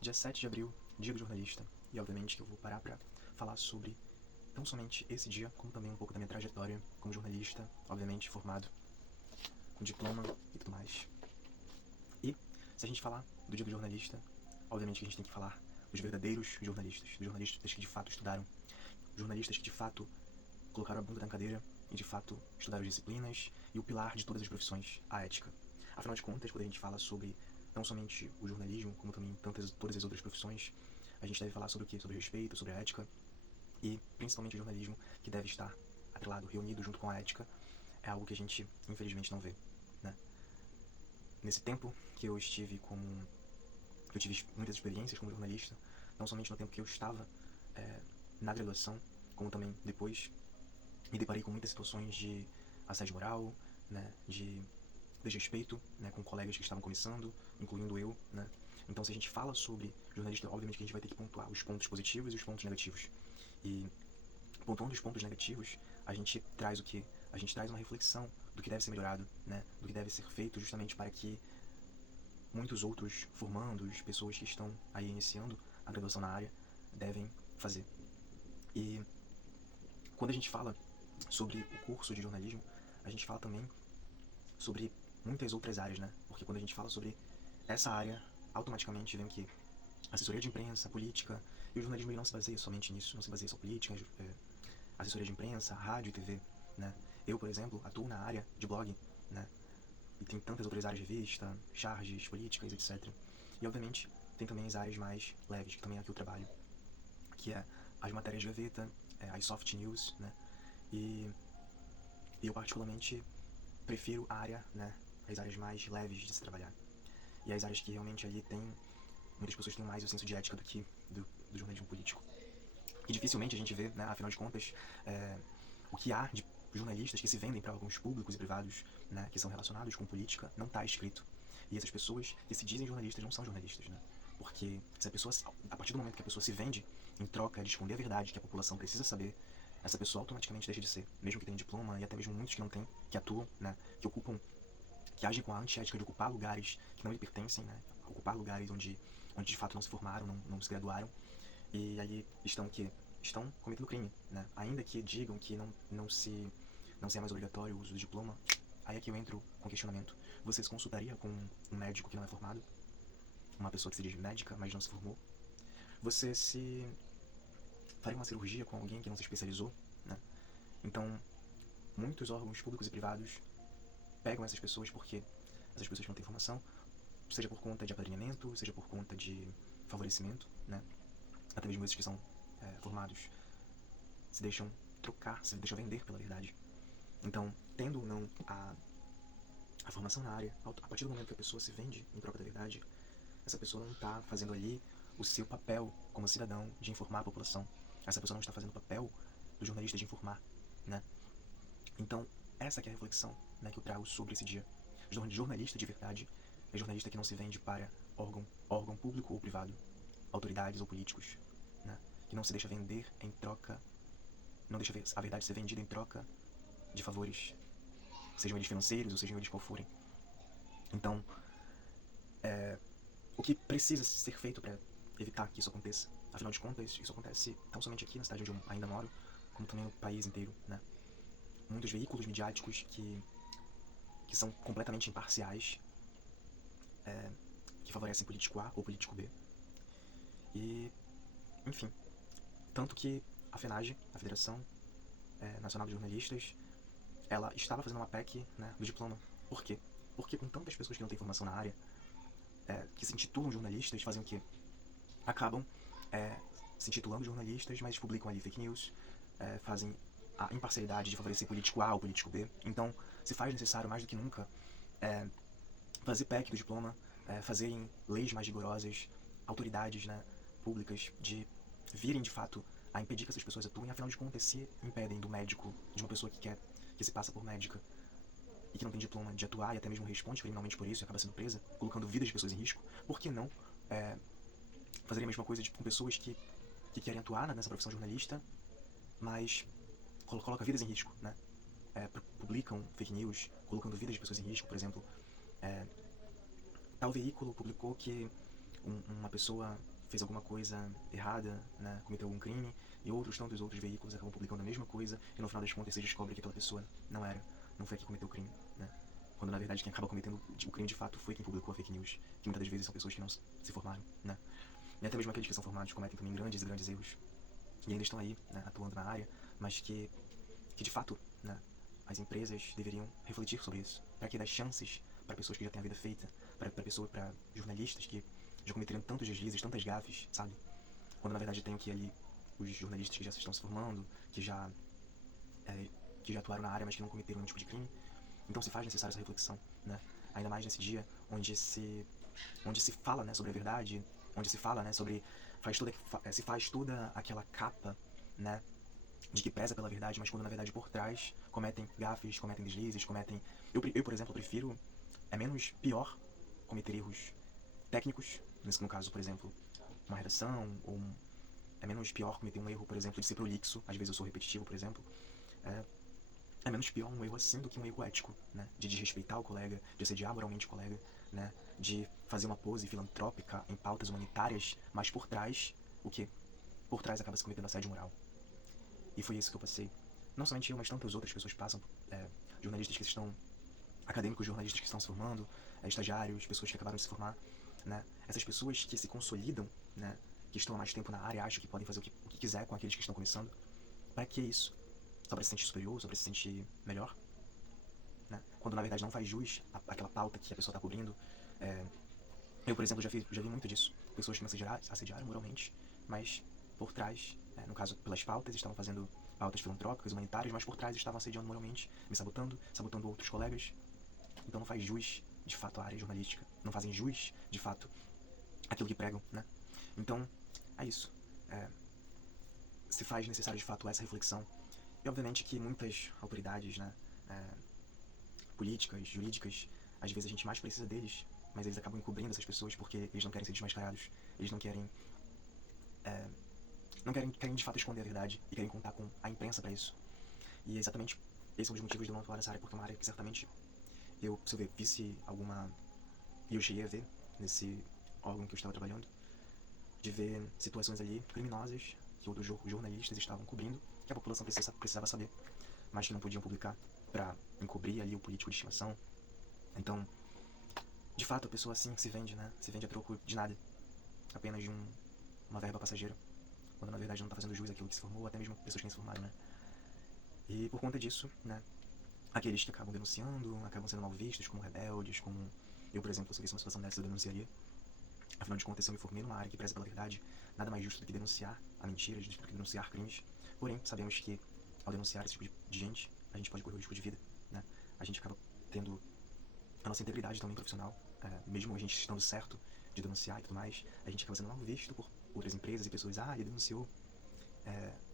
Dia 7 de abril, dia do jornalista, e obviamente que eu vou parar para falar sobre não somente esse dia, como também um pouco da minha trajetória como jornalista, obviamente formado, com diploma e tudo mais. E, se a gente falar do dia do jornalista, obviamente que a gente tem que falar dos verdadeiros jornalistas, dos jornalistas que de fato estudaram, jornalistas que de fato colocaram a bunda na cadeira e de fato estudaram disciplinas e o pilar de todas as profissões, a ética. Afinal de contas, quando a gente fala sobre não somente o jornalismo, como também todas as outras profissões, a gente deve falar sobre o quê? Sobre respeito, sobre a ética e principalmente o jornalismo, que deve estar atrelado, reunido junto com a ética, é algo que a gente infelizmente não vê, né? Nesse tempo que eu tive muitas experiências como jornalista, não somente no tempo que eu estava na graduação, como também depois, me deparei com muitas situações de assédio moral, né, de desrespeito, né, com colegas que estavam começando, incluindo eu, né. Então, se a gente fala sobre jornalista, obviamente que a gente vai ter que pontuar os pontos positivos e os pontos negativos. E pontuando os pontos negativos, a gente traz o que? A gente traz uma reflexão do que deve ser melhorado, né, do que deve ser feito justamente para que muitos outros formandos, pessoas que estão aí iniciando a graduação na área, devem fazer. E quando a gente fala sobre o curso de jornalismo, a gente fala também sobre muitas outras áreas, né? Porque quando a gente fala sobre essa área, automaticamente vem o quê? Assessoria de imprensa, política, e o jornalismo ele não se baseia somente nisso, não se baseia só em política, assessoria de imprensa, rádio e TV, né? Eu, por exemplo, atuo na área de blog, né? E tem tantas outras áreas, revista, charges, políticas, etc. E, obviamente, tem também as áreas mais leves, que também é aqui eu trabalho, que é as matérias de gaveta, as soft news, né? E eu, particularmente, prefiro a área, né? As áreas mais leves de se trabalhar. E as áreas que realmente ali tem muitas pessoas têm mais o senso de ética do jornalismo político. E dificilmente a gente vê, né, afinal de contas, o que há de jornalistas que se vendem para alguns públicos e privados, né, que são relacionados com política, não está escrito. E essas pessoas que se dizem jornalistas não são jornalistas, né? Porque se a pessoa, a partir do momento que a pessoa se vende em troca de esconder a verdade que a população precisa saber, essa pessoa automaticamente deixa de ser, mesmo que tenha diploma, e até mesmo muitos que não têm, que atuam, né, que agem com a antiética de ocupar lugares que não lhe pertencem, né, ocupar lugares onde de fato não se formaram, não se graduaram, e aí estão cometendo crime, né? Ainda que digam que não seja mais obrigatório o uso do diploma, aí é que eu entro com questionamento. Você se consultaria com um médico que não é formado? Uma pessoa que se diz médica, mas não se formou? Você se faria uma cirurgia com alguém que não se especializou, né? Então, muitos órgãos públicos e privados pegam essas pessoas porque essas pessoas não têm formação, seja por conta de apadrinhamento, seja por conta de favorecimento, né? Até mesmo esses que são formados se deixam trocar, se deixam vender pela verdade. Então, tendo ou não a formação na área, a partir do momento que a pessoa se vende em troca da verdade, essa pessoa não está fazendo ali o seu papel como cidadão de informar a população. Essa pessoa não está fazendo o papel do jornalista de informar, né? Então, essa que é a reflexão, né, que eu trago sobre esse dia. Jornalista de verdade é jornalista que não se vende para órgão público ou privado, autoridades ou políticos, né? Que não se deixa vender em troca, não deixa a verdade ser vendida em troca de favores, sejam eles financeiros ou sejam eles qual forem. Então, o que precisa ser feito para evitar que isso aconteça? Afinal de contas, isso acontece não somente aqui na cidade onde eu ainda moro, como também no país inteiro, né? Muitos veículos midiáticos que são completamente imparciais, que favorecem político A ou político B. E, enfim, tanto que a FENAGE, a Federação Nacional de Jornalistas, ela estava fazendo uma PEC, né, do diploma. Por quê? Porque com tantas pessoas que não têm formação na área, que se intitulam jornalistas, fazem o quê? Acabam se intitulando jornalistas, mas publicam ali fake news, fazem a imparcialidade de favorecer político A ou político B. Então, se faz necessário mais do que nunca fazer PEC do diploma, fazerem leis mais rigorosas, autoridades, né, públicas de virem de fato a impedir que essas pessoas atuem. Afinal de contas, se impedem do médico, de uma pessoa que se passa por médica e que não tem diploma de atuar e até mesmo responde criminalmente por isso e acaba sendo presa, colocando vidas de pessoas em risco, por que não fazer a mesma coisa com pessoas que querem atuar nessa profissão jornalista, mas coloca vidas em risco, né? Publicam fake news, colocando vidas de pessoas em risco, por exemplo. Tal veículo publicou que uma pessoa fez alguma coisa errada, né, cometeu algum crime, e tantos outros veículos acabam publicando a mesma coisa, e no final das contas se descobre que aquela pessoa não foi a que cometeu o crime, né? Quando na verdade quem acaba cometendo o crime de fato foi quem publicou a fake news, que muitas das vezes são pessoas que não se formaram, né? E até mesmo aqueles que são formados cometem também grandes erros, e ainda estão aí, né, atuando na área, mas que de fato, né, as empresas deveriam refletir sobre isso, para que dar chances para pessoas que já têm a vida feita, para jornalistas que já cometeram tantos deslizes, tantas gafes, sabe? Quando na verdade tem que ali os jornalistas que já estão se formando, que já atuaram na área, mas que não cometeram nenhum tipo de crime. Então se faz necessária essa reflexão, né? Ainda mais nesse dia onde se fala, né, sobre a verdade, onde se fala, né, sobre se faz toda aquela capa, né, de que preza pela verdade, mas quando na verdade por trás cometem gafes, cometem deslizes, cometem... Eu por exemplo, prefiro... É menos pior cometer erros técnicos, no caso, por exemplo, uma redação, é menos pior cometer um erro, por exemplo, de ser prolixo, às vezes eu sou repetitivo, por exemplo. É, é menos pior um erro assim do que um erro ético, né? De desrespeitar o colega, de assediar moralmente o colega, né? De fazer uma pose filantrópica em pautas humanitárias, mas por trás, o quê? Por trás acaba se cometendo assédio moral. E foi isso que eu passei. Não somente eu, mas tantas outras pessoas passam. Jornalistas que estão... acadêmicos, jornalistas que estão se formando, estagiários, pessoas que acabaram de se formar, né? Essas pessoas que se consolidam, né? Que estão há mais tempo na área, acham que podem fazer o que quiser com aqueles que estão começando. Para que isso? Só para se sentir superior, só para se sentir melhor? Né? Quando na verdade não faz jus àquela pauta que a pessoa está cobrindo. Eu, por exemplo, já vi muito disso. Pessoas que me assediaram moralmente, mas por trás, no caso pelas pautas, estavam fazendo pautas filantrópicas, humanitárias, mas por trás estavam assediando moralmente, me sabotando outros colegas. Então não faz jus, de fato, à área jornalística. Não fazem jus, de fato, aquilo que pregam, né? Então, é isso. Se faz necessário, de fato, essa reflexão. E, obviamente, que muitas autoridades, né, políticas, jurídicas, às vezes a gente mais precisa deles, mas eles acabam encobrindo essas pessoas porque eles não querem ser desmascarados. Eles não querem... querem de fato esconder a verdade e querem contar com a imprensa para isso. E é exatamente esse é um dos motivos de eu não atuar nessa área, porque é uma área que certamente se eu visse alguma... E eu cheguei a ver, nesse órgão que eu estava trabalhando, de ver situações ali criminosas que outros jornalistas estavam cobrindo, que a população precisava saber, mas que não podiam publicar para encobrir ali o político de estimação. Então, de fato, a pessoa assim se vende, né? Se vende a troco de nada, apenas de uma verba passageira, quando na verdade não está fazendo jus àquilo que se formou, até mesmo pessoas que nem se formaram, né? E por conta disso, né, aqueles que acabam denunciando, acabam sendo mal vistos como rebeldes, como eu, por exemplo, se eu visse uma situação dessa, eu denunciaria. Afinal de contas, se eu me formei numa área que preza pela verdade, nada mais justo do que denunciar a mentira, do que denunciar crimes. Porém, sabemos que ao denunciar esse tipo de gente, a gente pode correr o risco de vida, né? A gente acaba tendo a nossa integridade também profissional, mesmo a gente estando certo de denunciar e tudo mais, a gente acaba sendo mal visto por outras empresas e pessoas. Ele denunciou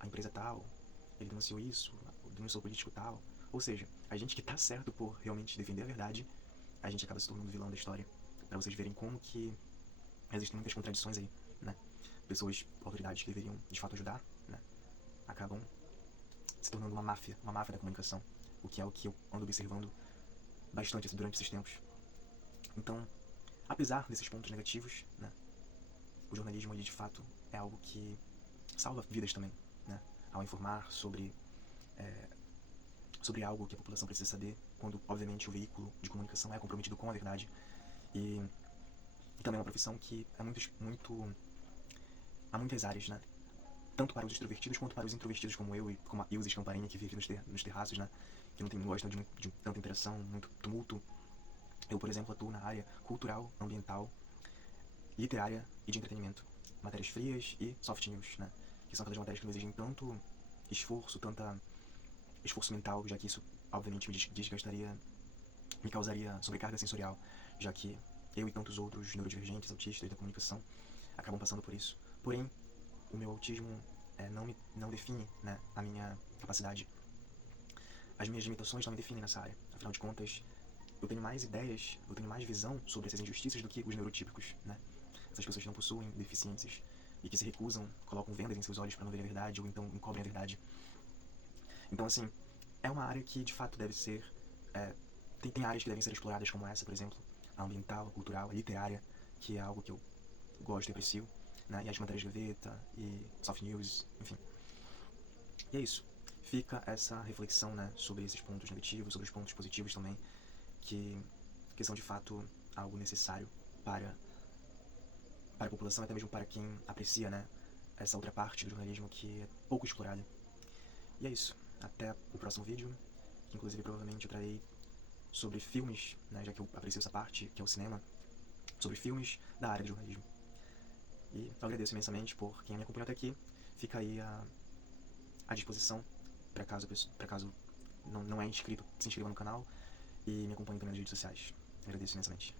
a empresa tal, ele denunciou isso, denunciou o político tal. Ou seja, a gente que tá certo por realmente defender a verdade, a gente acaba se tornando vilão da história. Pra vocês verem como que existem muitas contradições aí, né? Pessoas, autoridades que deveriam de fato ajudar, né, acabam se tornando uma máfia da comunicação, o que eu ando observando bastante durante esses tempos. Então, apesar desses pontos negativos, né, o jornalismo ele de fato é algo que salva vidas também, né, ao informar sobre algo que a população precisa saber, quando obviamente o veículo de comunicação é comprometido com a verdade. E também é uma profissão que há muitas áreas, né? Tanto para os extrovertidos quanto para os introvertidos como eu e como a Ilse Scamparini, que vive nos terraços, né? Que não gostam de tanta interação, muito tumulto. Eu, por exemplo, atuo na área cultural, ambiental, literária e de entretenimento. Matérias frias e soft news, né? Que são aquelas matérias que não exigem tanto esforço mental, já que isso, obviamente, me causaria sobrecarga sensorial, já que eu e tantos outros neurodivergentes, autistas da comunicação, acabam passando por isso. Porém, o meu autismo não define, né, a minha capacidade. As minhas limitações não me definem nessa área. Afinal de contas, eu tenho mais ideias, eu tenho mais visão sobre essas injustiças do que os neurotípicos, né? Essas pessoas que não possuem deficiências e que se recusam, colocam vendas em seus olhos para não ver a verdade ou então encobrem a verdade. Então, assim, é uma área que de fato deve ser... tem áreas que devem ser exploradas como essa, por exemplo, a ambiental, a cultural, a literária, que é algo que eu gosto e aprecio, né? E as matérias de gaveta e soft news, enfim. E é isso. Fica essa reflexão, né, sobre esses pontos negativos, sobre os pontos positivos também, que são de fato algo necessário para a população, até mesmo para quem aprecia, né, essa outra parte do jornalismo que é pouco explorada. E é isso. Até o próximo vídeo, que inclusive provavelmente eu trarei sobre filmes, né, já que eu aprecio essa parte, que é o cinema, sobre filmes da área de jornalismo. E eu agradeço imensamente por quem me acompanhou até aqui. Fica aí à disposição, para caso não é inscrito, se inscreva no canal e me acompanhe também nas redes sociais. Agradeço imensamente.